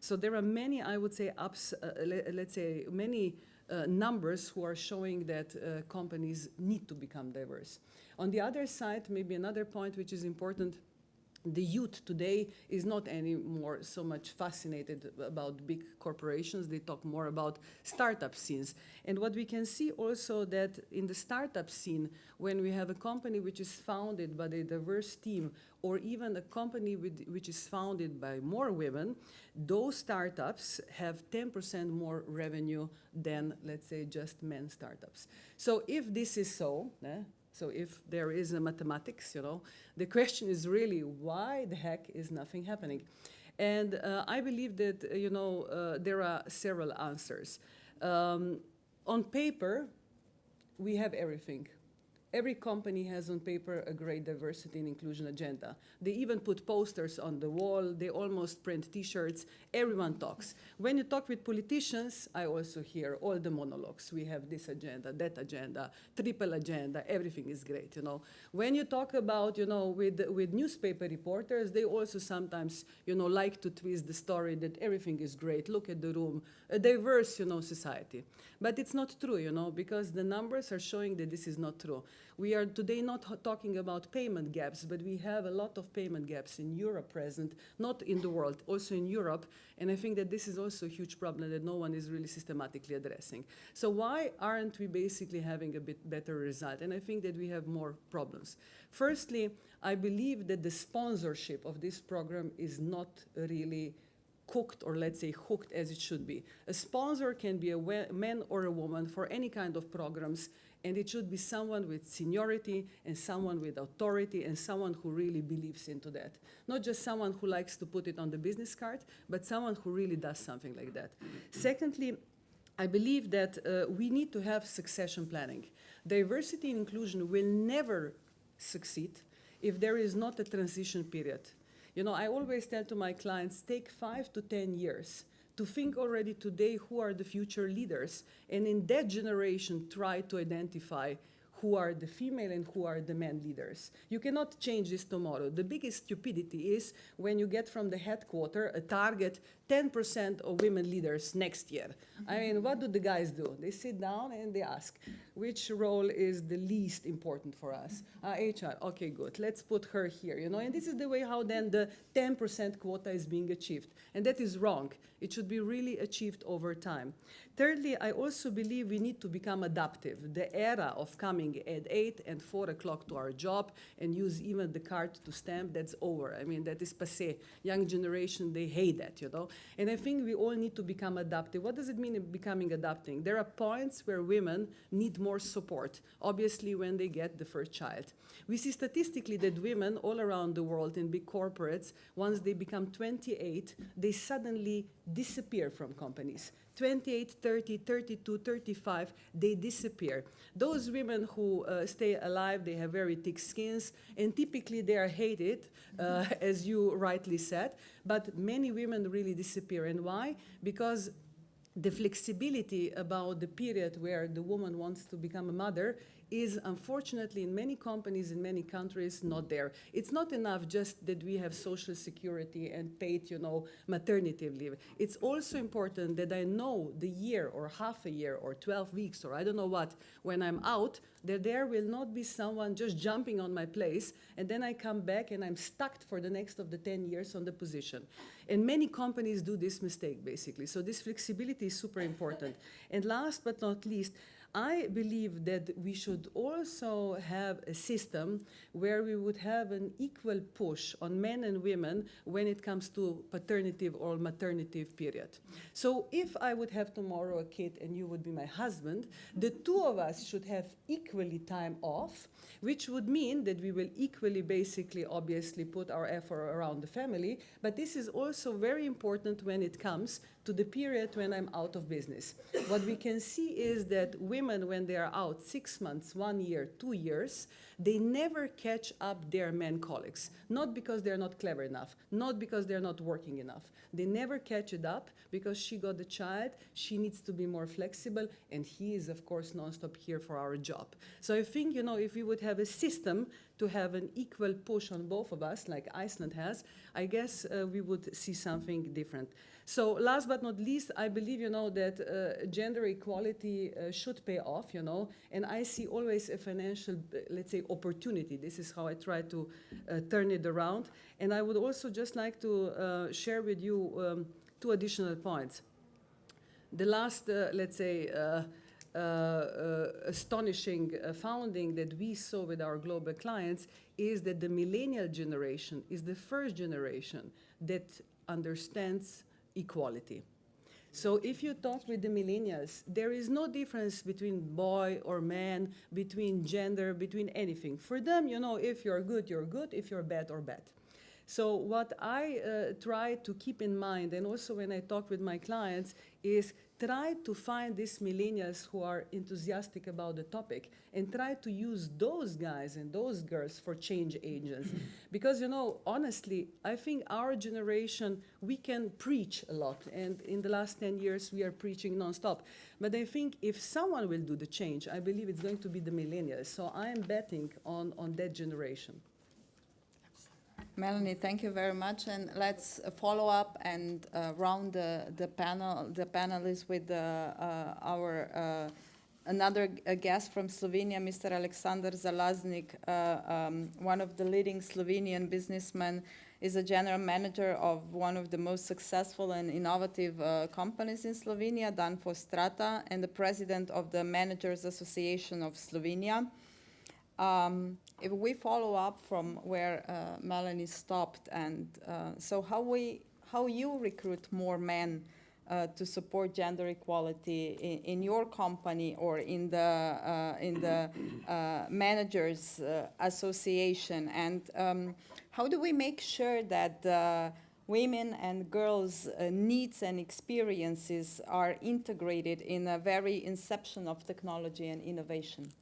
So there are many, I would say, let's say, many numbers who are showing that companies need to become diverse. On the other side, maybe another point which is important, the youth today is not anymore so much fascinated about big corporations. They talk more about startup scenes. And what we can see also that in the startup scene, when we have a company which is founded by a diverse team, or even a company which is founded by more women, those startups have 10% more revenue than, let's say, just men startups. So if this is so, so if there is a mathematics, the question is really why the heck is nothing happening? And I believe that, there are several answers. On paper, we have everything. Every company has on paper a great diversity and inclusion agenda. They even put posters on the wall. They almost print T-shirts. Everyone talks. When you talk with politicians, I also hear all the monologues. We have this agenda, that agenda, triple agenda. Everything is great, When you talk about, with newspaper reporters, they also sometimes, like to twist the story that everything is great. Look at the room, a diverse, society. But it's not true, because the numbers are showing that this is not true. We are today not talking about payment gaps, but we have a lot of payment gaps in Europe present, not in the world, also in Europe. And I think that this is also a huge problem that no one is really systematically addressing. So why aren't we basically having a bit better result? And I think that we have more problems. Firstly, I believe that the sponsorship of this program is not really cooked, or let's say hooked as it should be. A sponsor can be a man or a woman for any kind of programs, and it should be someone with seniority and someone with authority and someone who really believes into that. Not just someone who likes to put it on the business card, but someone who really does something like that. Secondly, I believe that we need to have succession planning. Diversity and inclusion will never succeed if there is not a transition period. I always tell to my clients, take 5 to 10 years to think already today who are the future leaders, and in that generation try to identify who are the female and who are the men leaders. You cannot change this tomorrow. The biggest stupidity is when you get from the headquarters a target 10% of women leaders next year. I mean, what do the guys do? They sit down and they ask, which role is the least important for us? HR, okay, good, let's put her here, and this is the way how then the 10% quota is being achieved. And that is wrong. It should be really achieved over time. Thirdly, I also believe we need to become adaptive. The era of coming at 8 and 4 o'clock to our job and use even the card to stamp, that's over. I mean, that is passé. Young generation, they hate that, And I think we all need to become adaptive. What does it mean in becoming adapting? There are points where women need more support, obviously when they get the first child. We see statistically that women all around the world in big corporates, once they become 28, they suddenly disappear from companies. 28, 30, 32, 35, they disappear. Those women who stay alive, they have very thick skins, and typically they are hated, as you rightly said, but many women really disappear. And why? Because the flexibility about the period where the woman wants to become a mother is unfortunately in many companies, in many countries, not there. It's not enough just that we have social security and paid, maternity leave. It's also important that I know the year or half a year or 12 weeks or I don't know what, when I'm out, that there will not be someone just jumping on my place and then I come back and I'm stuck for the next of the 10 years on the position. And many companies do this mistake, basically. So this flexibility is super important. And last but not least, I believe that we should also have a system where we would have an equal push on men and women when it comes to paternity or maternity period. So if I would have tomorrow a kid and you would be my husband, the two of us should have equally time off, which would mean that we will equally basically obviously put our effort around the family, but this is also very important when it comes to the period when I'm out of business. What we can see is that women, when they are out 6 months, 1 year, 2 years, they never catch up their men colleagues. Not because they're not clever enough, not because they're not working enough. They never catch it up because she got the child, she needs to be more flexible, and he is, of course, nonstop here for our job. So I think, if we would have a system to have an equal push on both of us, like Iceland has, I guess we would see something different. So last but not least, I believe, that gender equality should pay off, and I see always a financial, let's say, opportunity. This is how I try to turn it around. And I would also just like to share with you two additional points. The last, let's say, astonishing finding that we saw with our global clients is that the millennial generation is the first generation that understands equality. So if you talk with the millennials, there is no difference between boy or man, between gender, between anything. For them, if you're good, you're good. If you're bad, or bad. So what I try to keep in mind, and also when I talk with my clients, is try to find these millennials who are enthusiastic about the topic and try to use those guys and those girls for change agents. Because, honestly, I think our generation, we can preach a lot. And in the last 10 years, we are preaching nonstop. But I think if someone will do the change, I believe it's going to be the millennials. So I am betting on that generation. Melanie, thank you very much, and let's follow up and round the panelists with our another guest from Slovenia, Mr. Aleksandar Zalaznik, one of the leading Slovenian businessmen, is a general manager of one of the most successful and innovative companies in Slovenia, Danfoss Strata, and the president of the Managers Association of Slovenia. If we follow up from where Melanie stopped, and so how you recruit more men to support gender equality in your company or in the managers association, and how do we make sure that women and girls' needs and experiences are integrated in a very inception of technology and innovation?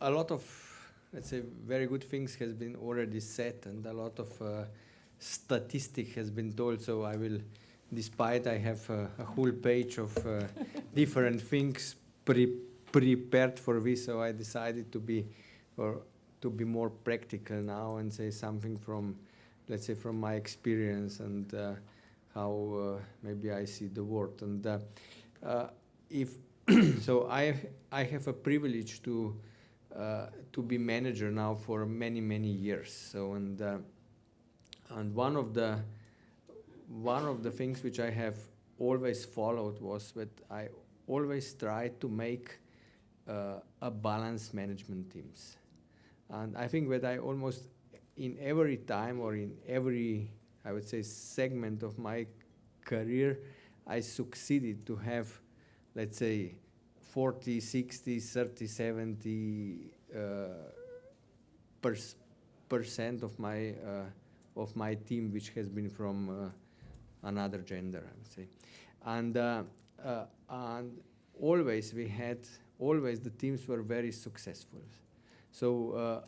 A lot of, let's say, very good things has been already said, and a lot of statistic has been told. So I will, despite I have a whole page of different things prepared for this, so I decided to be more practical now and say something from, let's say, from my experience and how maybe I see the world. And if so, I have a privilege to be manager now for many years. So and one of the things which I have always followed was that I always tried to make a balanced management teams, and I think that I almost in every time or in every, I would say, segment of my career, I succeeded to have, let's say, 40, 60, 30, 70 percent of my team which has been from another gender, I would say, and always the teams were very successful. So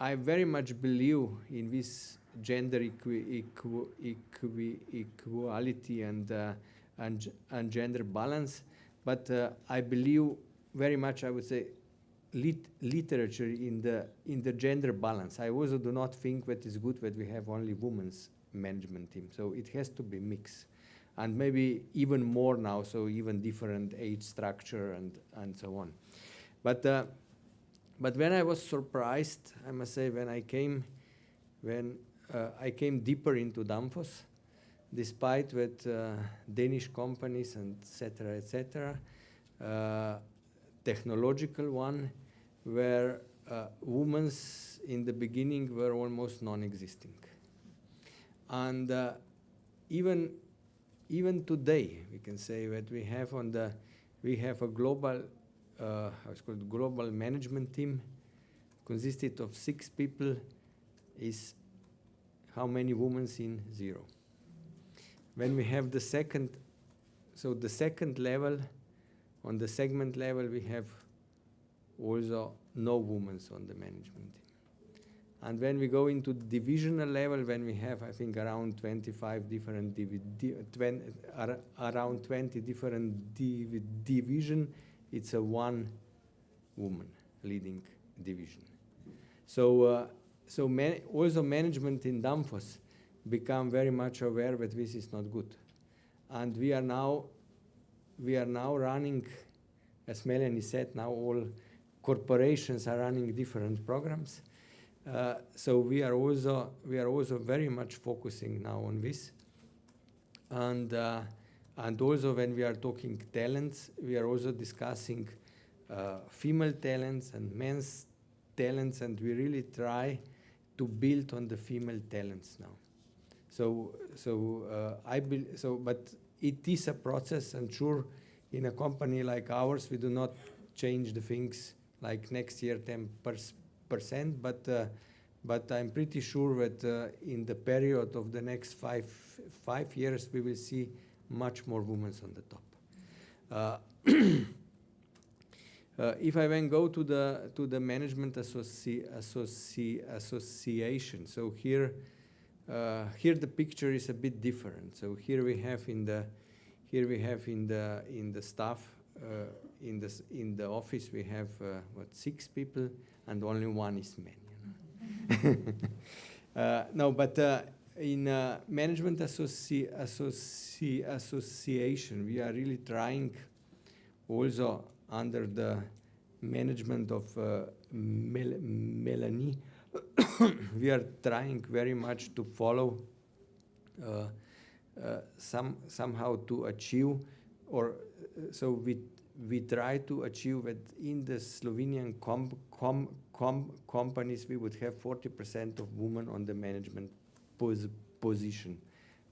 I very much believe in this gender equality and gender balance. But I believe very much, I would say, literature in the gender balance. I also do not think that it's good that we have only women's management team. So it has to be mixed, and maybe even more now. So even different age structure and so on. But when I was surprised, I must say, when I came deeper into Danfoss, despite that Danish companies and etc., technological one, where women in the beginning were almost non-existing, and even today we can say that we have a global it's called global management team, consisted of 6 people. Is how many women in 0? When we have the second level, on the segment level, we have also no women on the management team. And when we go into the divisional level, when we have, I think, around 25 different around 20 different division, it's a 1 woman leading division. So also management in Danfoss become very much aware that this is not good, and we are now running, as Melanie said, now all corporations are running different programs. So we are also very much focusing now on this, and also when we are talking talents, we are also discussing female talents and men's talents, and we really try to build on the female talents now. But it is a process, and sure, in a company like ours, we do not change the things like next year 10%, but I'm pretty sure that in the period of the next five years, we will see much more women on the top. If I then go to the management association, so here the picture is a bit different. So here we have in the staff in the office we have 6 people, and only 1 is man. No, but in management association, we are really trying also under the management of Melanie. We are trying very much to follow somehow to achieve, or so we try to achieve that in the Slovenian companies we would have 40% of women on the management position.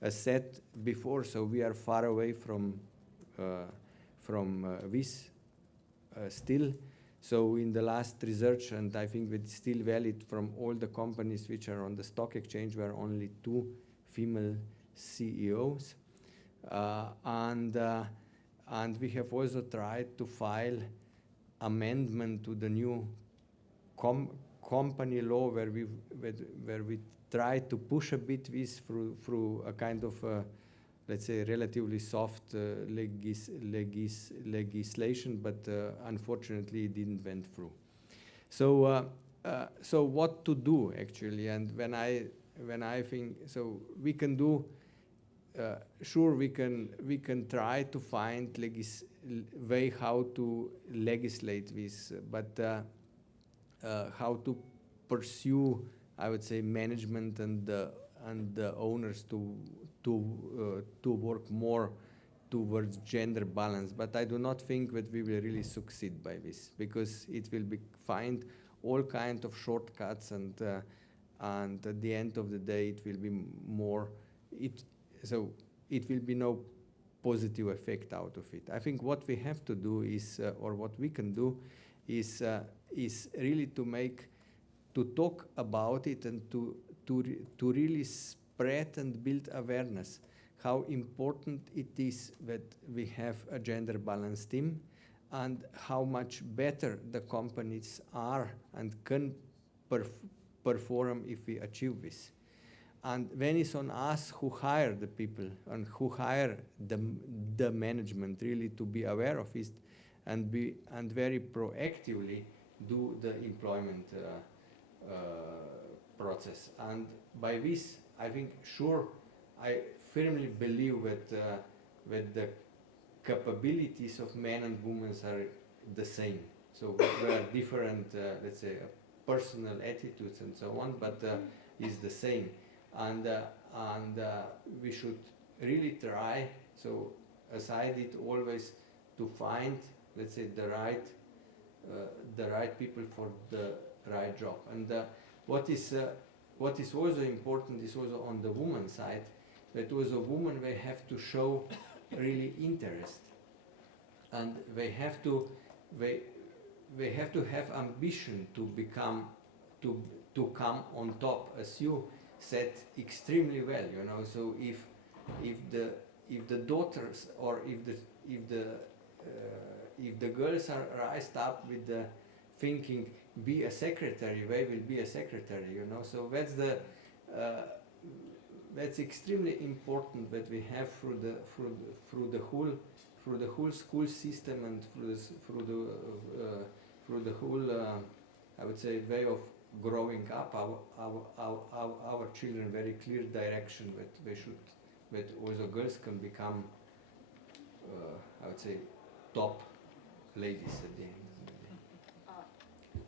As said before, so we are far away from this still. So in the last research, and I think it's still valid from all the companies which are on the stock exchange, were only 2 female CEOs, and we have also tried to file amendment to the new company law where we try to push a bit this through a kind of let's say relatively soft legislation, but unfortunately it didn't went through. So so what to do actually, and when I think so we can do. Sure, we can try to find way how to legislate this, but how to pursue, I would say, management and the owners to work more towards gender balance. But I do not think that we will really succeed by this, because it will find all kinds of shortcuts, and at the end of the day, it will be more So it will be no positive effect out of it. I think what we have to do is, or what we can do, is really to talk about it, and to really spread and build awareness how important it is that we have a gender balanced team, and how much better the companies are and can perform if we achieve this. And then it's on us who hire the people and who hire the management really to be aware of it, and very proactively do the employment process. And by this, I think, sure, I firmly believe that the capabilities of men and women are the same. So there are different, let's say, personal attitudes and so on, but is the same. And we should really try, so as I did always, to find, let's say, the right people for the right job. And what is also important is also on the woman's side, that also women, they have to show really interest, and they have to have ambition to come on top, as you said extremely well, you know. So if the daughters, or if the girls are raised up with the thinking, be a secretary, they will be a secretary, you know. So that's extremely important, that we have through the whole school system, and through the whole I would say way growing up our children very clear direction that they should, that also girls can become, I would say, top ladies at the end of the day.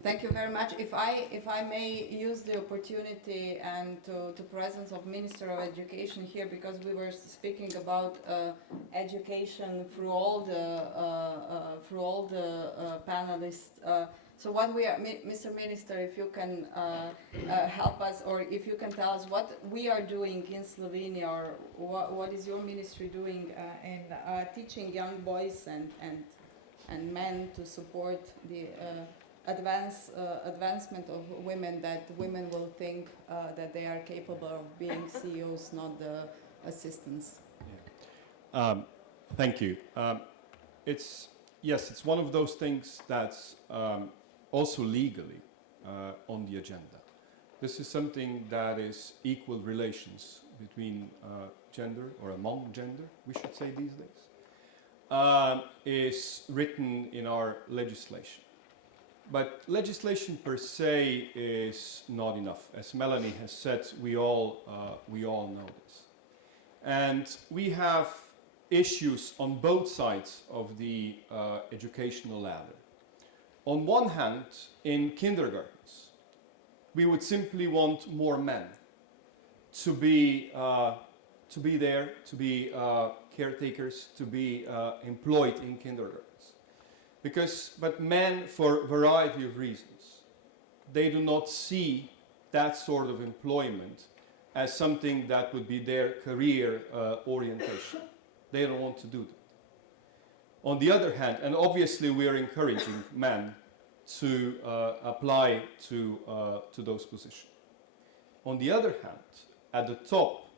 Thank you very much. If I may use the opportunity and to presence of Minister of Education here, because we were speaking about education through all the panelists. So what we are, Mr. Minister, if you can help us, or if you can tell us what we are doing in Slovenia, or what is your ministry doing in teaching young boys and men to support the advancement of women, that women will think that they are capable of being CEOs, not the assistants. Yeah. Thank you. It's one of those things that's also legally on the agenda. This is something that is equal relations between gender, or among gender, we should say these days, is written in our legislation. But legislation per se is not enough. As Melanie has said, we all know this. And we have issues on both sides of the educational ladder. On one hand, in kindergartens, we would simply want more men to be there, to be caretakers, to be employed in kindergartens. But men, for a variety of reasons, they do not see that sort of employment as something that would be their career orientation. They don't want to do that. On the other hand, and obviously we are encouraging men to apply to those positions. On the other hand, at the top,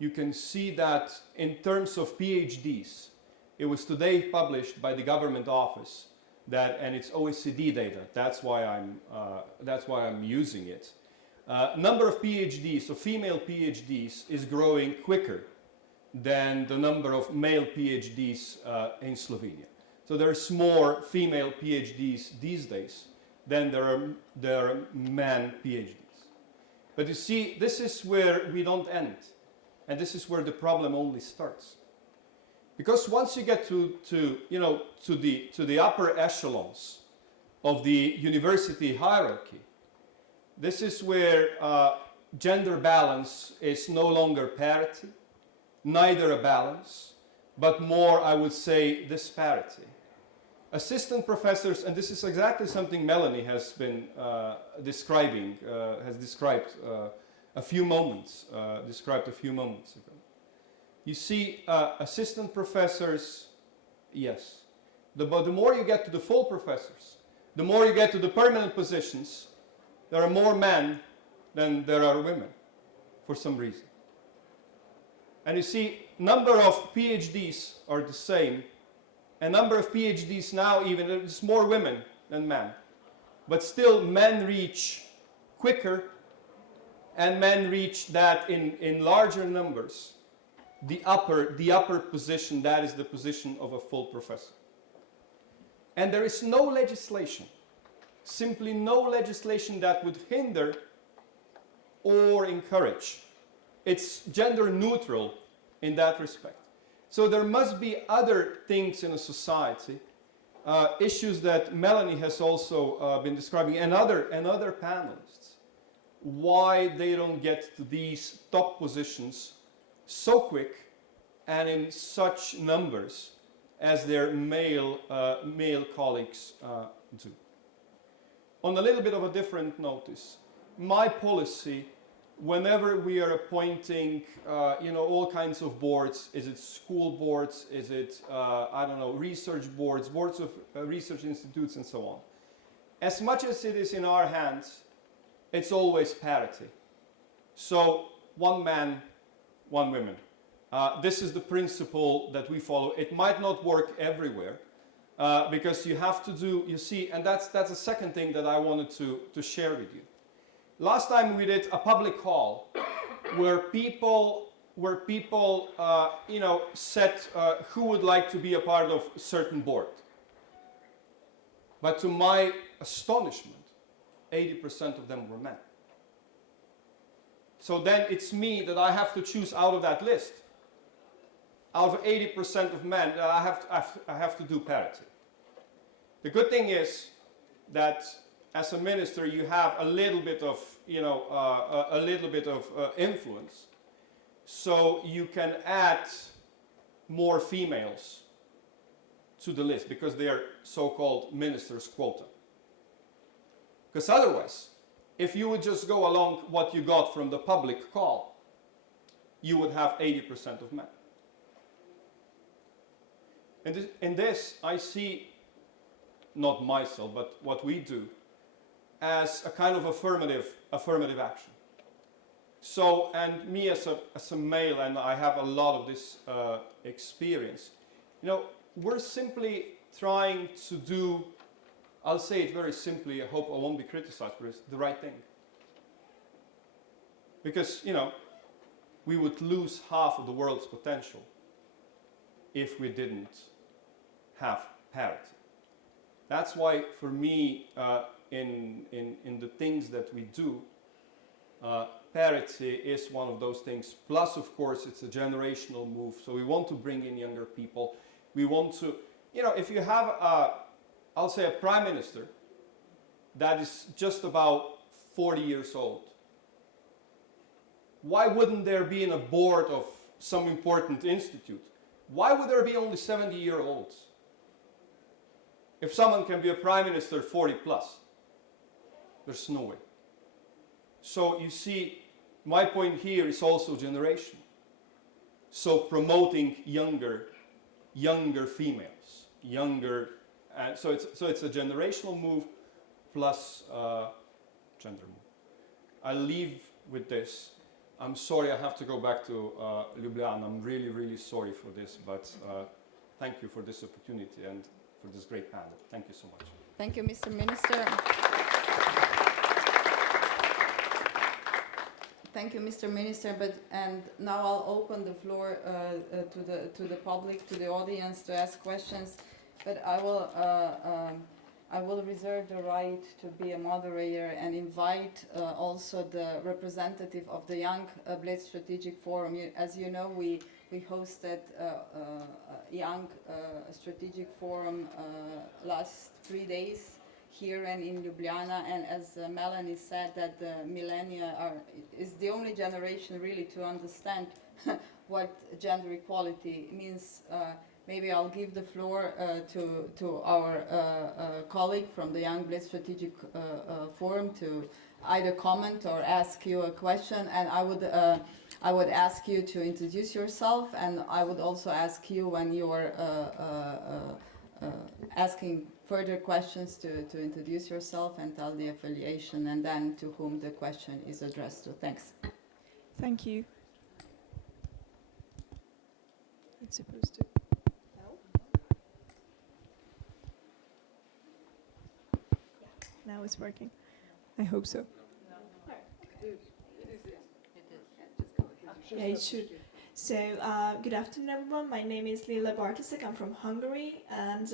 you can see that in terms of PhDs, it was today published by the government office that, and it's OECD data. That's why I'm using it. Number of PhDs, so female PhDs, is growing quicker than the number of male PhDs in Slovenia. So there's more female PhDs these days than there are men PhDs. But you see, this is where we don't end, and this is where the problem only starts. Because once you get to the upper echelons of the university hierarchy, this is where gender balance is no longer parity, neither a balance, but more, I would say, disparity. Assistant professors, and this is exactly something Melanie has been described a few moments ago. You see, assistant professors, yes. But the more you get to the full professors, the more you get to the permanent positions, there are more men than there are women, for some reason. And you see, number of PhDs are the same, and number of PhDs now even, it's more women than men. But still, men reach quicker, and men reach that in larger numbers. The upper position, that is the position of a full professor. And there is no legislation, simply no legislation that would hinder or encourage. It's gender neutral in that respect. So there must be other things in a society, issues that Melanie has also been describing, and other panelists, why they don't get to these top positions so quick and in such numbers as their male colleagues do. On a little bit of a different notice, my policy, whenever we are appointing all kinds of boards, is it school boards, is it research boards, boards of research institutes, and so on, as much as it is in our hands, it's always parity. So one man, one woman. This is the principle that we follow. It might not work everywhere because you have to do, you see, and that's the second thing that I wanted to share with you. Last time we did a public call where people said who would like to be a part of a certain board. But to my astonishment, 80% of them were men. So then it's me that I have to choose out of that list. Out of 80% of men, I have to do parity. The good thing is that as a minister, you have a little bit of, influence, so you can add more females to the list because they are so-called ministers' quota. Because otherwise, if you would just go along what you got from the public call, you would have 80% of men. And in this, I see, not myself, but what we do, as a kind of affirmative action. So, and me as a male, and I have a lot of this experience, we're simply trying to do, I'll say it very simply, I hope I won't be criticized for this, the right thing. Because, we would lose half of the world's potential if we didn't have parity. That's why, for me, in the things that we do, parity is one of those things. Plus, of course, it's a generational move. So we want to bring in younger people. We want to, if you have, I'll say, a prime minister that is just about 40 years old, why wouldn't there be in a board of some important institute? Why would there be only 70-year-olds? If someone can be a prime minister 40 plus, there's no way. So you see, my point here is also generation. So promoting younger females, so it's a generational move plus gender move. I'll leave with this. I'm sorry I have to go back to Ljubljana. I'm really, really sorry for this, but thank you for this opportunity and for this great panel. Thank you so much. Thank you, Mr. Minister. Thank you, Mr. Minister. And now I'll open the floor to the public, to the audience, to ask questions. But I will reserve the right to be a moderator and invite also the representative of the Young Bled Strategic Forum. As you know, we hosted a Young Strategic Forum last 3 days here and in Ljubljana, and as Melanie said, that the millennia is the only generation really to understand what gender equality means. Maybe I'll give the floor to our colleague from the Young Bled Strategic Forum to either comment or ask you a question, and I would ask you to introduce yourself, and I would also ask you when you are asking further questions to introduce yourself and tell the affiliation, and then to whom the question is addressed to. Thanks. Thank you. It's supposed to. Now it's working. I hope so. Yeah, it should. So, good afternoon, everyone. My name is Lila Bartosik. I'm from Hungary, and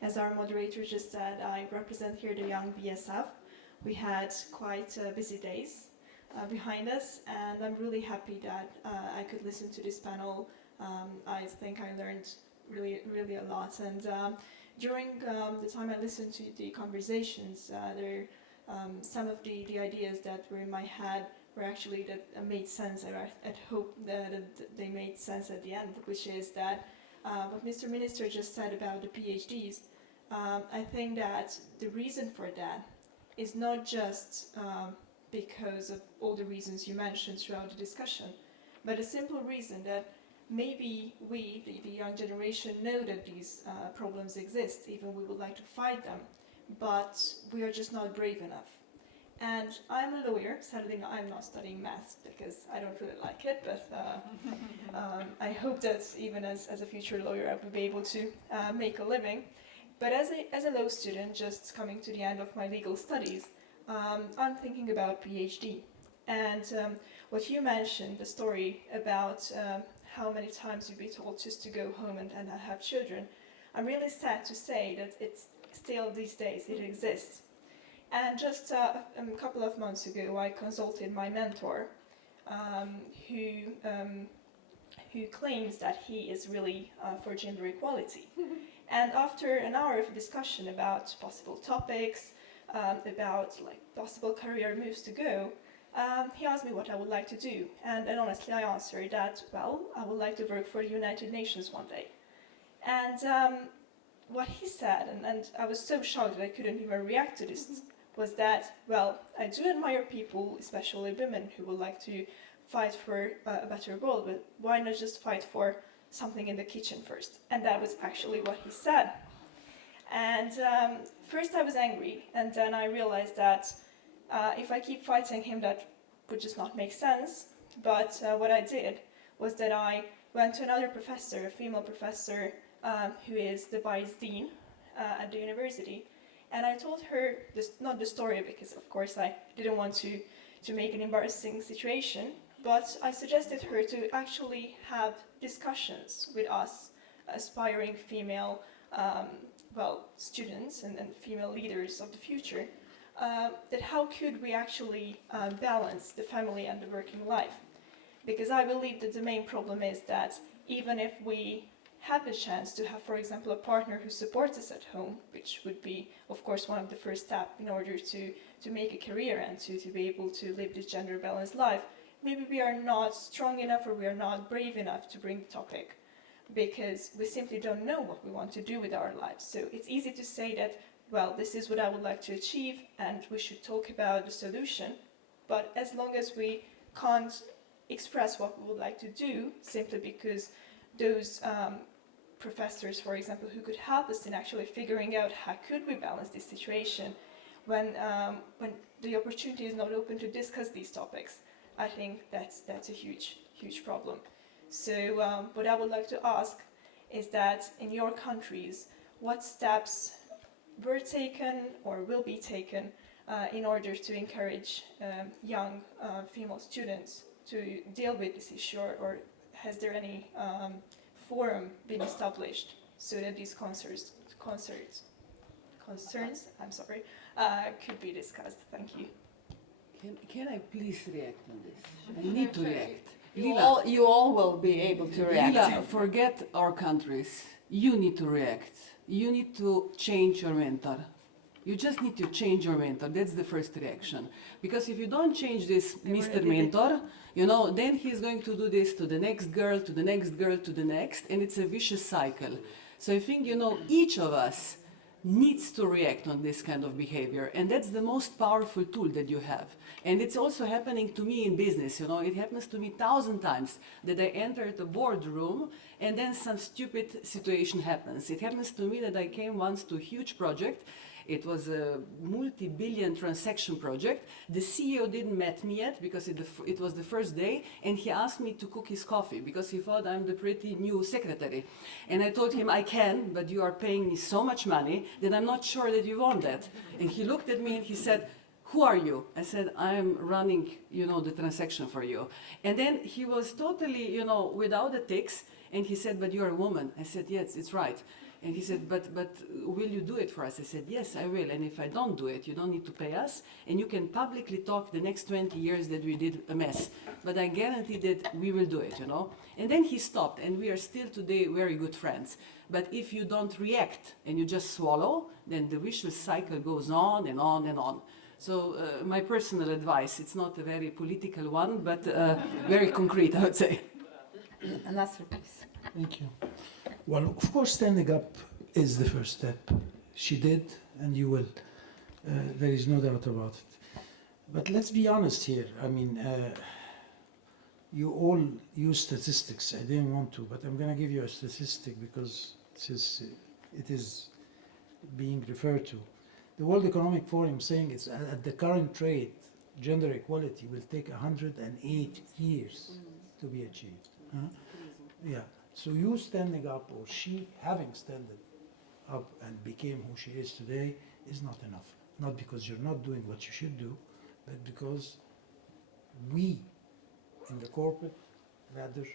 as our moderator just said, I represent here the Young BSF. We had quite busy days behind us, and I'm really happy that I could listen to this panel. I think I learned really a lot, and during the time I listened to the conversations, some of the ideas that were in my head were actually that made sense. I hope that they made sense at the end, which is that what Mr. Minister just said about the PhDs, I think that the reason for that is not just because of all the reasons you mentioned throughout the discussion, but a simple reason that maybe we, the young generation, know that these problems exist, even we would like to fight them, but we are just not brave enough. And I'm a lawyer. Sadly, I'm not studying maths because I don't really like it, but I hope that even as a future lawyer, I will be able to make a living. But as a law student, just coming to the end of my legal studies, I'm thinking about PhD. And what you mentioned, the story about how many times you've been told just to go home and have children, I'm really sad to say that it's still these days, it exists. And just a couple of months ago, I consulted my mentor, um, who who claims that he is really for gender equality. And after an hour of discussion about possible topics, about like possible career moves to go, he asked me what I would like to do. And honestly, I answered that, well, I would like to work for the United Nations one day. And what he said, and I was so shocked that I couldn't even react to this, was that, well, I do admire people, especially women, who would like to fight for a better world, but why not just fight for something in the kitchen first? And that was actually what he said. And first I was angry, and then I realized that if I keep fighting him, that would just not make sense. But what I did was that I went to another professor, a female professor, who is the vice dean at the university, and I told her this, not the story, because of course I didn't want to make an embarrassing situation, but I suggested her to actually have discussions with us, aspiring female students and female leaders of the future, that how could we actually balance the family and the working life? Because I believe that the main problem is that even if we have the chance to have, for example, a partner who supports us at home, which would be, of course, one of the first steps in order to make a career and to be able to live this gender balanced life, maybe we are not strong enough or we are not brave enough to bring the topic because we simply don't know what we want to do with our lives. So it's easy to say that, well, this is what I would like to achieve and we should talk about the solution, but as long as we can't express what we would like to do simply because those professors, for example, who could help us in actually figuring out how could we balance this situation when the opportunity is not open to discuss these topics, I think that's a huge problem. So what I would like to ask is that in your countries, what steps were taken or will be taken in order to encourage young female students to deal with this issue, or has there any forum been established so that these concerns could be discussed? Thank you. Can I please react on this? I need to react. You all will be able to react. Lila, forget our countries. You need to react. You need to change your mentor. You just need to change your mentor. That's the first reaction. Because if you don't change this Mr. Mentor, you know, then he's going to do this to the next girl, to the next girl, to the next, and it's a vicious cycle. So I think, you know, each of us needs to react on this kind of behavior, and that's the most powerful tool that you have. And it's also happening to me in business, you know, it happens to me 1,000 times that I enter the boardroom and then some stupid situation happens. It happens to me that I came once to a huge project. It was a multi-billion transaction project. The CEO didn't met me yet because it was the first day, and he asked me to cook his coffee because he thought I'm the pretty new secretary. And I told him, I can, but you are paying me so much money that I'm not sure that you want that. And he looked at me and he said, who are you? I said, I'm running, you know, the transaction for you. And then he was totally, you know, without the tics, and he said, but you're a woman. I said, yes, it's right. And he said, but will you do it for us? I said, yes, I will. And if I don't do it, you don't need to pay us. And you can publicly talk the next 20 years that we did a mess. But I guarantee that we will do it, you know. And then he stopped, and we are still today very good friends. But if you don't react and you just swallow, then the vicious cycle goes on and on and on. So my personal advice, it's not a very political one, but very concrete, I would say. Nasser, please. Thank you. Well, of course, standing up is the first step. She did, and you will. There is no doubt about it. But let's be honest here. I mean, you all use statistics. I didn't want to, but I'm going to give you a statistic because it is being referred to. The World Economic Forum saying it's at the current rate, gender equality will take 108 years to be achieved. Huh? Yeah. So you standing up, or she having stand up and became who she is today, is not enough. Not because you're not doing what you should do, but because we, in the corporate, rather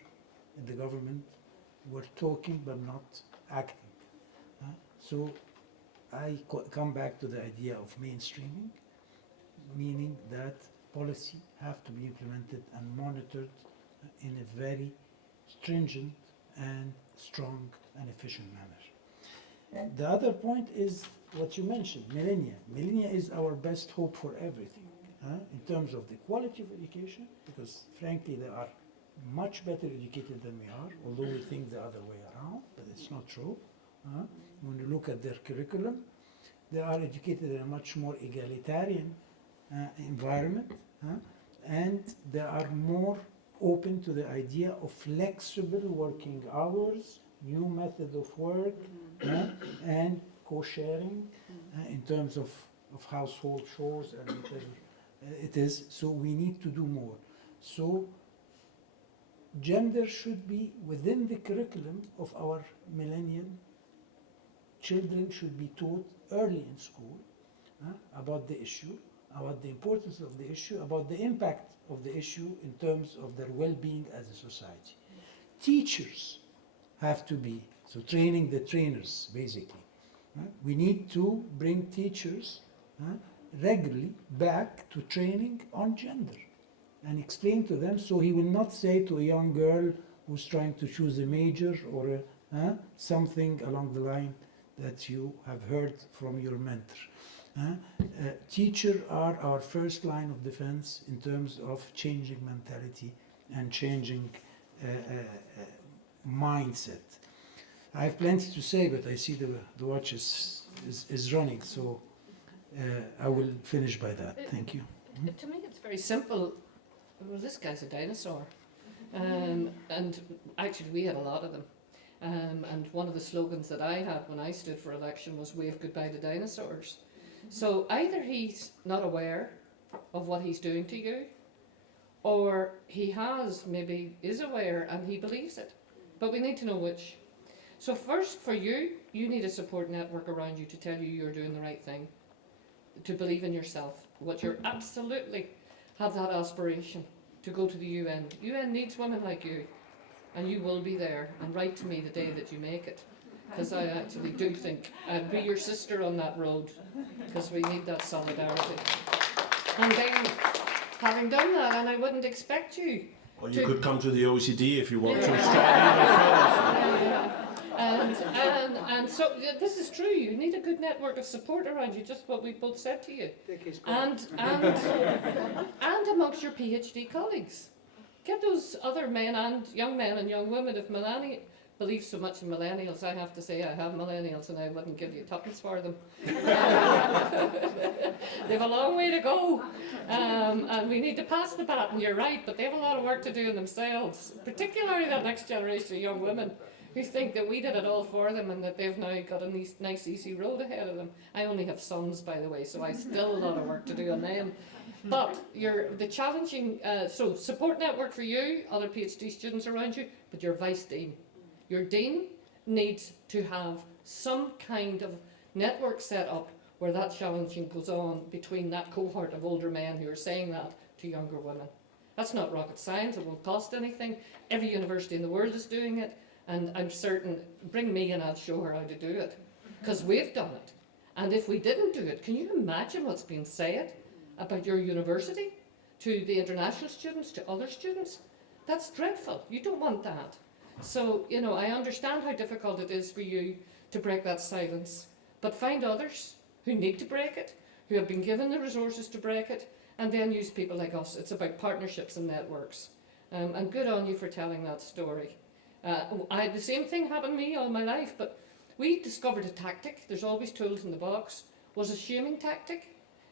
in the government, were talking but not acting. So I come back to the idea of mainstreaming, meaning that policy have to be implemented and monitored in a very stringent and strong and efficient manner. The other point is what you mentioned, millennia. Millennia is our best hope for everything, in terms of the quality of education, because frankly they are much better educated than we are, although we think the other way around, but it's not true. When you look at their curriculum, they are educated in a much more egalitarian environment, and they are more open to the idea of flexible working hours, new method of work, and co-sharing in terms of household chores and whatever it is. So we need to do more. So gender should be within the curriculum of our millennial. Children should be taught early in school about the issue, about the importance of the issue, about the impact of the issue in terms of their well-being as a society. Teachers have to be, so training the trainers, basically. We need to bring teachers regularly back to training on gender and explain to them, so he will not say to a young girl who's trying to choose a major or something along the line that you have heard from your mentor. Teachers are our first line of defense in terms of changing mentality and changing mindset. I have plenty to say, but I see the watch is running, so I will finish by that. Thank you. To me, it's very simple. Well, this guy's a dinosaur. And actually, we had a lot of them. And one of the slogans that I had when I stood for election was "Wave goodbye to dinosaurs." So either he's not aware of what he's doing to you, or he maybe is aware and he believes it. But we need to know which. So first, for you, you need a support network around you to tell you you're doing the right thing, to believe in yourself, what you're absolutely have that aspiration to go to the UN. UN needs women like you, and you will be there. And write to me the day that you make it, because I actually do think I'd be your sister on that road, because we need that solidarity. And then, having done that, and I wouldn't expect you. Or you could come to the OECD if you want to. And so this is true. You need a good network of support around you. Just what we both said to you, and amongst your PhD colleagues. Get those other men and young men and young women of millennials. Believe so much in millennials. I have to say I have millennials, and I wouldn't give you tuppence for them. They have a long way to go, and we need to pass the baton. You're right, but they have a lot of work to do in themselves, particularly that next generation of young women who think that we did it all for them and that they've now got a nice easy road ahead of them. I only have sons, by the way, so I still a lot of work to do on them. But the challenging, so support network for you, other PhD students around you, but your vice dean. Your dean needs to have some kind of network set up where that challenging goes on between that cohort of older men who are saying that to younger women. That's not rocket science, it won't cost anything. Every university in the world is doing it, and I'm certain, bring me and I'll show her how to do it, because we've done it. And if we didn't do it, can you imagine what's being said about your university to the international students, to other students? That's dreadful. You don't want that. So, you know, I understand how difficult it is for you to break that silence, but find others who need to break it, who have been given the resources to break it, and then use people like us. It's about partnerships and networks. And good on you for telling that story. The same thing happened to me all my life, but we discovered a tactic. There's always tools in the box. Was a shaming tactic.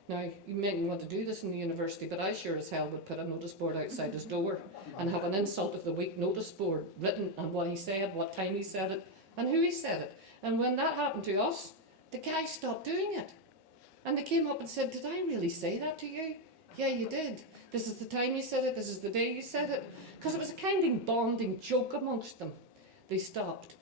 Now, you mightn't want to do this in the university, but I sure as hell would put a notice board outside his door and have an insult of the week notice board written on what he said, what time he said it, and who he said it. And when that happened to us, the guy stopped doing it. And they came up and said, "Did I really say that to you?" "Yeah, you did. This is the time you said it, this is the day you said it." Because it was a kind of bonding joke amongst them. They stopped.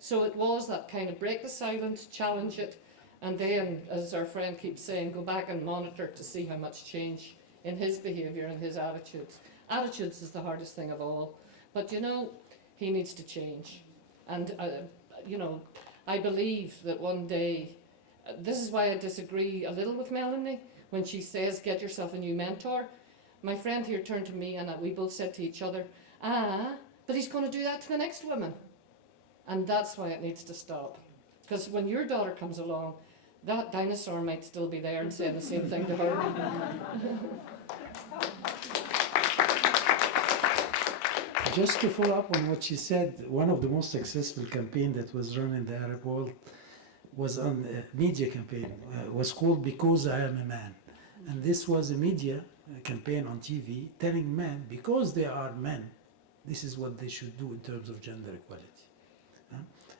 So it was that kind of break the silence, challenge it, and then, as our friend keeps saying, go back and monitor to see how much change in his behaviour and his attitudes. Attitudes is the hardest thing of all. But, you know, he needs to change. And, you know, I believe that one day, this is why I disagree a little with Melanie, when she says, get yourself a new mentor. My friend here turned to me and we both said to each other, but he's going to do that to the next woman. And that's why it needs to stop. Because when your daughter comes along, that dinosaur might still be there and saying the same thing to her. Just to follow up on what she said, one of the most successful campaign that was run in the Arab world was on a media campaign. Was called Because I Am a Man. And this was a media campaign on TV telling men, because they are men, this is what they should do in terms of gender equality.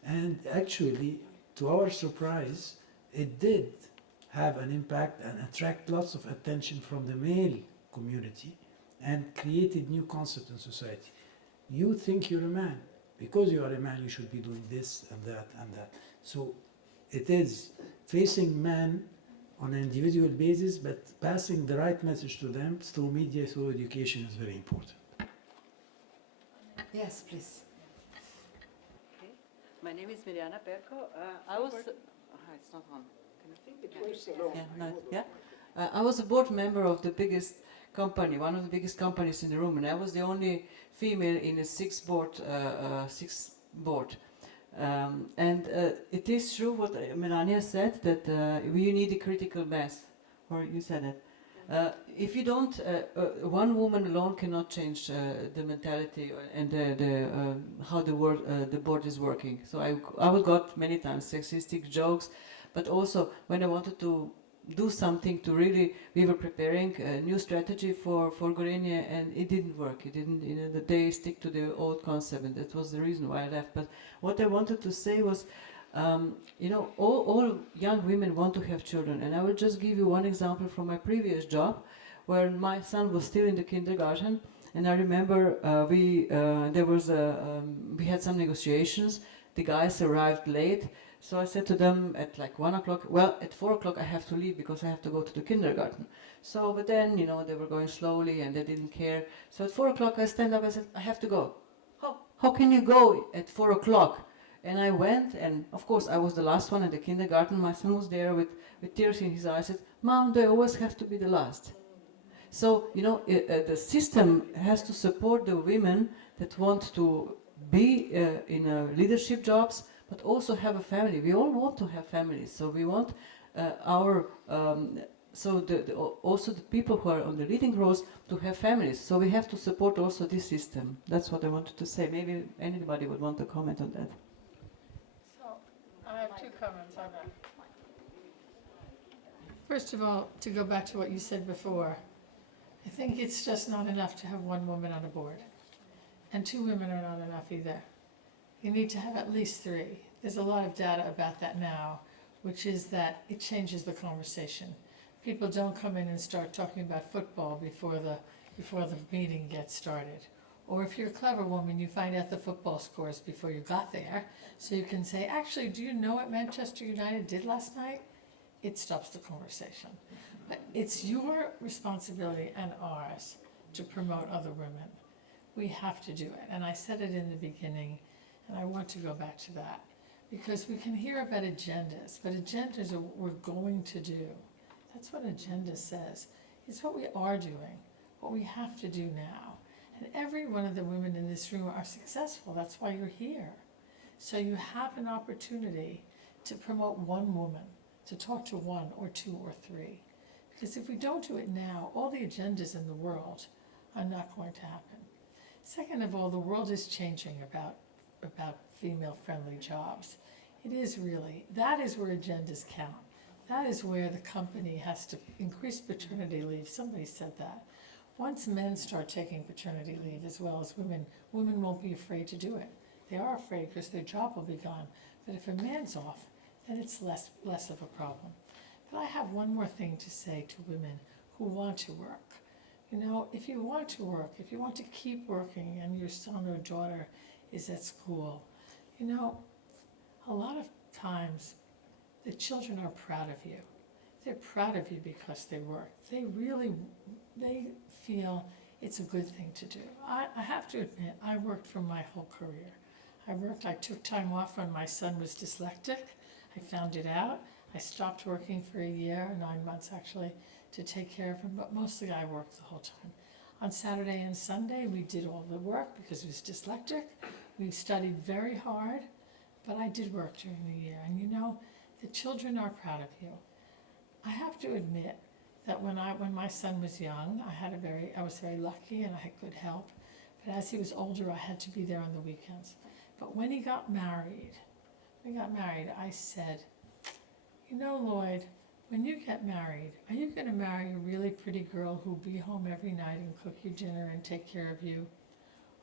And actually, to our surprise, it did have an impact and attract lots of attention from the male community and created new concepts in society. You think you're a man. Because you are a man, you should be doing this and that and that. So it is facing men on an individual basis, but passing the right message to them through media, through education is very important. Yes, please. My name is Mirjana Perko. It's not on. I was a board member of the biggest company, one of the biggest companies in the room, and I was the only female in a six board. It is true what Melania said, that we need a critical mass, or you said it. If you don't, one woman alone cannot change the mentality and how the board is working. So I got many times sexistic jokes, but also when I wanted to do something to really, we were preparing a new strategy for Gorenje, and it didn't work. It didn't, they stick to the old concept, and that was the reason why I left. But what I wanted to say was, all young women want to have children, and I will just give you one example from my previous job, where my son was still in the kindergarten, and I remember we had some negotiations. The guys arrived late, so I said to them at like 1 o'clock, well, at 4 o'clock I have to leave because I have to go to the kindergarten. So, but then, they were going slowly and they didn't care. So at 4 o'clock I stand up and said, I have to go. How can you go at 4 o'clock? And I went, and of course I was the last one at the kindergarten. My son was there with tears in his eyes. I said, Mom, they always have to be the last. So, the system has to support the women that want to be in leadership jobs, but also have a family. We all want to have families, so we want also the people who are on the leading roles to have families. So we have to support also this system. That's what I wanted to say. Maybe anybody would want to comment on that. So I have two comments on that. First of all, to go back to what you said before, I think it's just not enough to have one woman on a board. And two women are not enough either. You need to have at least three. There's a lot of data about that now, which is that it changes the conversation. People don't come in and start talking about football before the meeting gets started. Or if you're a clever woman, you find out the football scores before you got there, so you can say, actually, do you know what Manchester United did last night? It stops the conversation. But it's your responsibility and ours to promote other women. We have to do it. And I said it in the beginning, and I want to go back to that. Because we can hear about agendas, but agendas are what we're going to do. That's what agenda says. It's what we are doing, what we have to do now. And every one of the women in this room are successful. That's why you're here. So you have an opportunity to promote one woman, to talk to one or two or three. Because if we don't do it now, all the agendas in the world are not going to happen. Second of all, the world is changing about female-friendly jobs. It is really, that is where agendas count. That is where the company has to increase paternity leave. Somebody said that. Once men start taking paternity leave as well as women, women won't be afraid to do it. They are afraid because their job will be gone. But if a man's off, then it's less of a problem. But I have one more thing to say to women who want to work. If you want to work, if you want to keep working and your son or daughter is at school, a lot of times the children are proud of you. They're proud of you because they work. They feel it's a good thing to do. I have to admit, I worked for my whole career. I took time off when my son was dyslexic. I found it out. I stopped working for a year, 9 months actually, to take care of him, but mostly I worked the whole time. On Saturday and Sunday, we did all the work because he was dyslexic. We studied very hard, but I did work during the year. And you know, the children are proud of you. I have to admit that when my son was young, I was very lucky and I had good help. But as he was older, I had to be there on the weekends. But when he got married, I said, you know, Lloyd, when you get married, are you going to marry a really pretty girl who'll be home every night and cook you dinner and take care of you?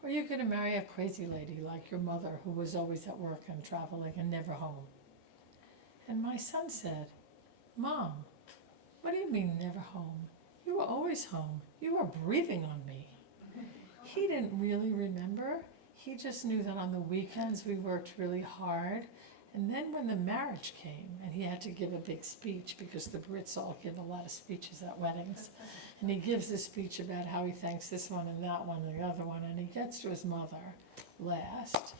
Or are you going to marry a crazy lady like your mother who was always at work and traveling and never home? And my son said, Mom, what do you mean never home? You were always home. You were breathing on me. He didn't really remember. He just knew that on the weekends we worked really hard. And then when the marriage came, and he had to give a big speech because the Brits all give a lot of speeches at weddings, and he gives this speech about how he thanks this one and that one and the other one, and he gets to his mother last,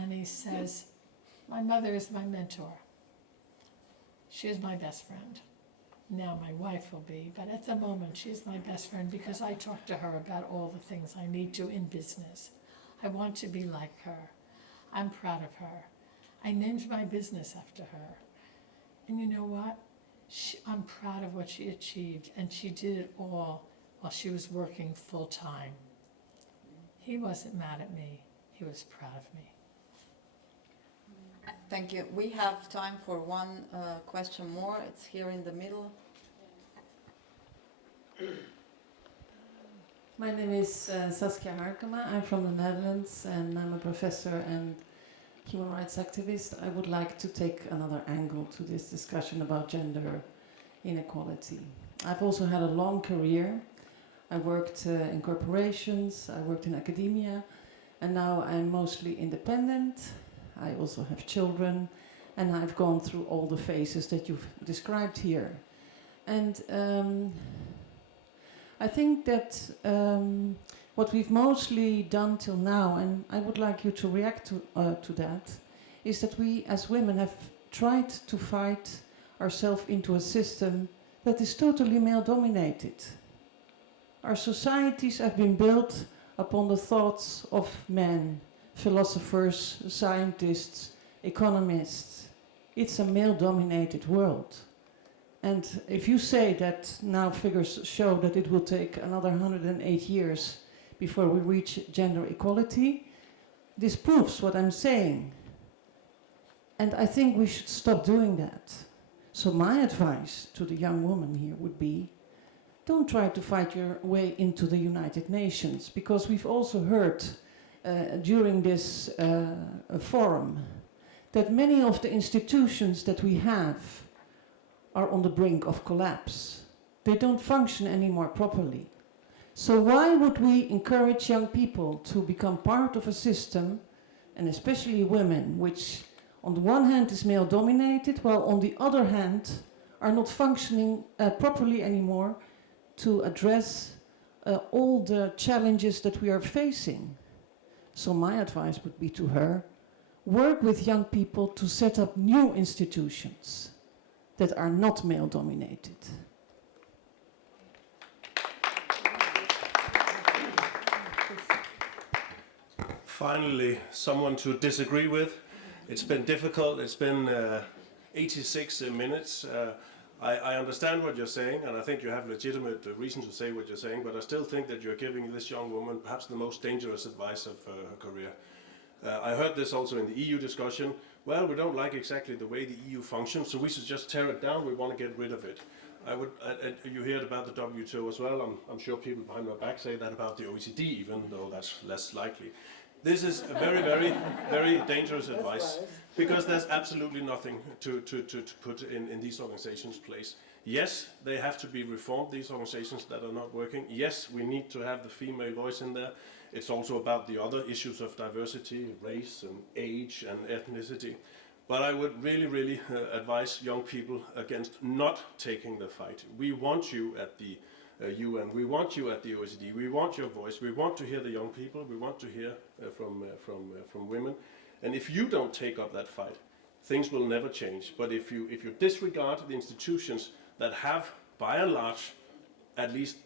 and he says, my mother is my mentor. She is my best friend. Now my wife will be, but at the moment she is my best friend because I talk to her about all the things I need to in business. I want to be like her. I'm proud of her. I named my business after her. And you know what? I'm proud of what she achieved, and she did it all while she was working full time. He wasn't mad at me. He was proud of me. Thank you. We have time for one question more. It's here in the middle. My name is Saskia Harkema. I'm from the Netherlands and I'm a professor and human rights activist. I would like to take another angle to this discussion about gender inequality. I've also had a long career. I worked in corporations, I worked in academia, and now I'm mostly independent. I also have children, and I've gone through all the phases that you've described here. And I think that what we've mostly done till now, and I would like you to react to that, is that we as women have tried to fight ourselves into a system that is totally male-dominated. Our societies have been built upon the thoughts of men, philosophers, scientists, economists. It's a male-dominated world. And if you say that now figures show that it will take another 108 years before we reach gender equality, this proves what I'm saying. And I think we should stop doing that. So my advice to the young woman here would be, don't try to fight your way into the United Nations, because we've also heard during this forum that many of the institutions that we have are on the brink of collapse. They don't function anymore properly. So why would we encourage young people to become part of a system, and especially women, which on the one hand is male-dominated, while on the other hand are not functioning properly anymore to address all the challenges that we are facing? So my advice would be to her, work with young people to set up new institutions that are not male-dominated. Finally, someone to disagree with. It's been difficult. It's been 86 minutes. I understand what you're saying, and I think you have legitimate reason to say what you're saying, but I still think that you're giving this young woman perhaps the most dangerous advice of her career. I heard this also in the EU discussion. Well, we don't like exactly the way the EU functions, so we should just tear it down. We want to get rid of it. You heard about the WTO as well. I'm sure people behind my back say that about the OECD, even though that's less likely. This is a very, very, very dangerous advice, because there's absolutely nothing to put in these organizations' place. Yes, they have to be reformed, these organizations that are not working. Yes, we need to have the female voice in there. It's also about the other issues of diversity, race and age and ethnicity. But I would really, really advise young people against not taking the fight. We want you at the UN, we want you at the OECD, we want your voice, we want to hear the young people, we want to hear from women. And if you don't take up that fight, things will never change. But if you disregard the institutions that have, by and large, at least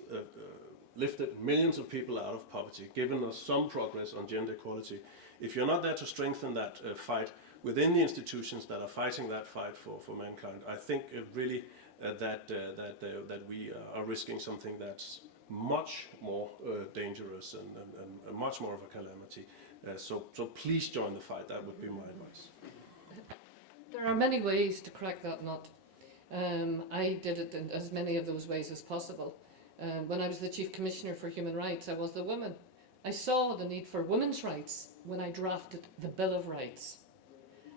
lifted millions of people out of poverty, given us some progress on gender equality. If you're not there to strengthen that fight within the institutions that are fighting that fight for mankind, I think really that we are risking something that's much more dangerous and much more of a calamity. So please join the fight. That would be my advice. There are many ways to crack that nut. I did it in as many of those ways as possible. When I was the Chief Commissioner for Human Rights, I was the woman. I saw the need for women's rights when I drafted the Bill of Rights.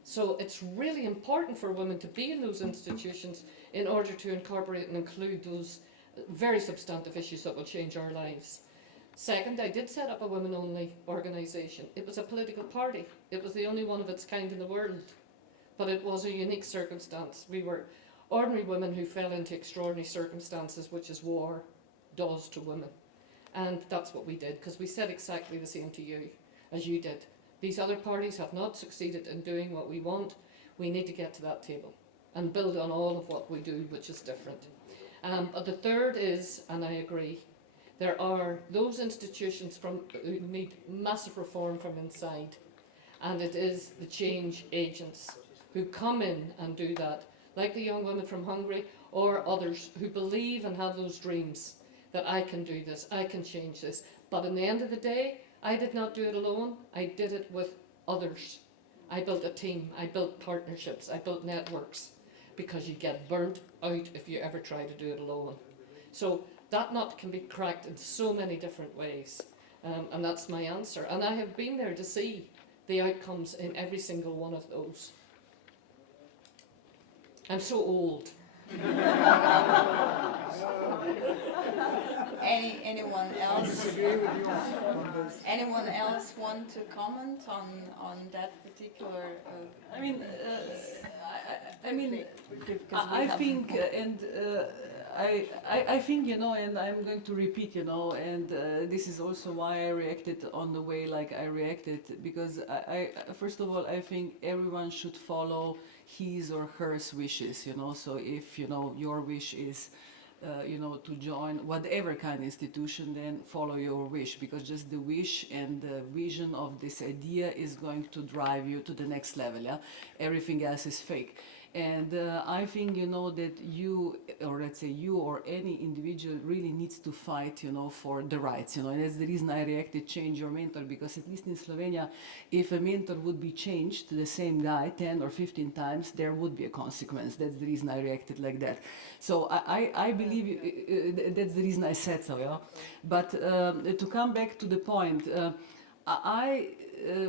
So it's really important for women to be in those institutions in order to incorporate and include those very substantive issues that will change our lives. Second, I did set up a women-only organisation. It was a political party. It was the only one of its kind in the world. But it was a unique circumstance. We were ordinary women who fell into extraordinary circumstances, which is war does to women. And that's what we did, because we said exactly the same to you as you did. These other parties have not succeeded in doing what we want. We need to get to that table and build on all of what we do, which is different. But the third is, and I agree, there are those institutions who need massive reform from inside, and it is the change agents who come in and do that, like the young woman from Hungary or others who believe and have those dreams that I can do this, I can change this. But in the end of the day, I did not do it alone, I did it with others. I built a team, I built partnerships, I built networks, because you get burnt out if you ever try to do it alone. So that nut can be cracked in so many different ways, and that's my answer. And I have been there to see the outcomes in every single one of those. I'm so old. Anyone else? Anyone else want to comment on that particular? I think, I think, you know, and I'm going to repeat, you know, and this is also why I reacted on the way like I reacted, because I first of all, I think everyone should follow his or her wishes, you know. So if, you know, your wish is you know, to join whatever kind of institution, then follow your wish, because just the wish and the vision of this idea is going to drive you to the next level. Yeah, everything else is fake. And I think, you know, that you, or let's say you or any individual really needs to fight, you know, for the rights, you know. And that's the reason I reacted, change your mentor, because at least in Slovenia, if a mentor would be changed to the same guy 10 or 15 times, there would be a consequence. That's the reason I reacted like that. So I believe that's the reason I said so, yeah. But to come back to the point, I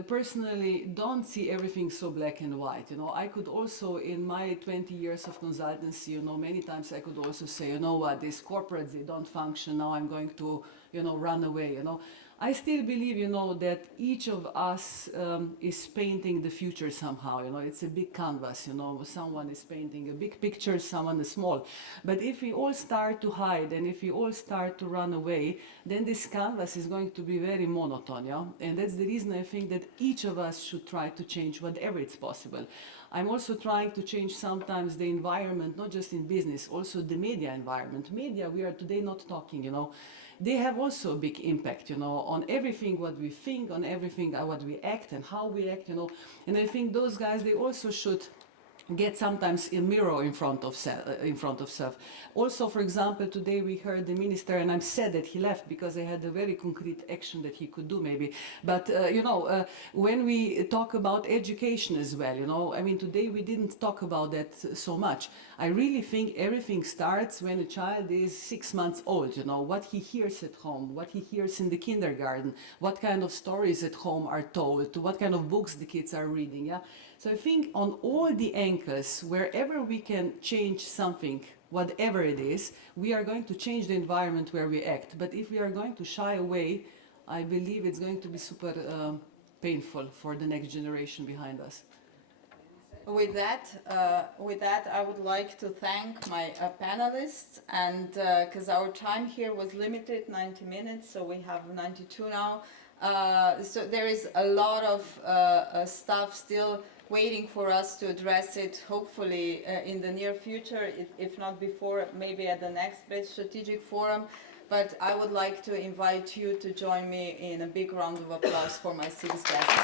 personally don't see everything so black and white. You know, I could also, in my 20 years of consultancy, you know, many times I could also say, you know what, these corporates, they don't function, now I'm going to, you know, run away, you know. I still believe, you know, that each of us is painting the future somehow, you know. It's a big canvas, you know. Someone is painting a big picture, someone is small. But if we all start to hide and if we all start to run away, then this canvas is going to be very monotone, yeah. And that's the reason I think that each of us should try to change whatever it's possible. I'm also trying to change sometimes the environment, not just in business, also the media environment. Media, we are today not talking, you know. They have also a big impact, you know, on everything what we think, on everything what we act and how we act, you know. And I think those guys, they also should get sometimes a mirror in front of self. Also, for example, today we heard the minister, and I'm sad that he left because I had a very concrete action that he could do maybe. But, you know, when we talk about education as well, you know, I mean, today we didn't talk about that so much. I really think everything starts when a child is 6 months old, you know, what he hears at home, what he hears in the kindergarten, what kind of stories at home are told, what kind of books the kids are reading, yeah. So I think on all the angles, wherever we can change something, whatever it is, we are going to change the environment where we act. But if we are going to shy away, I believe it's going to be super painful for the next generation behind us. With that, I would like to thank my panelists, and because our time here was limited, 90 minutes, so we have 92 now. So there is a lot of stuff still waiting for us to address it, hopefully in the near future, if not before, maybe at the next BRICS Strategic Forum. But I would like to invite you to join me in a big round of applause for my 6 guests.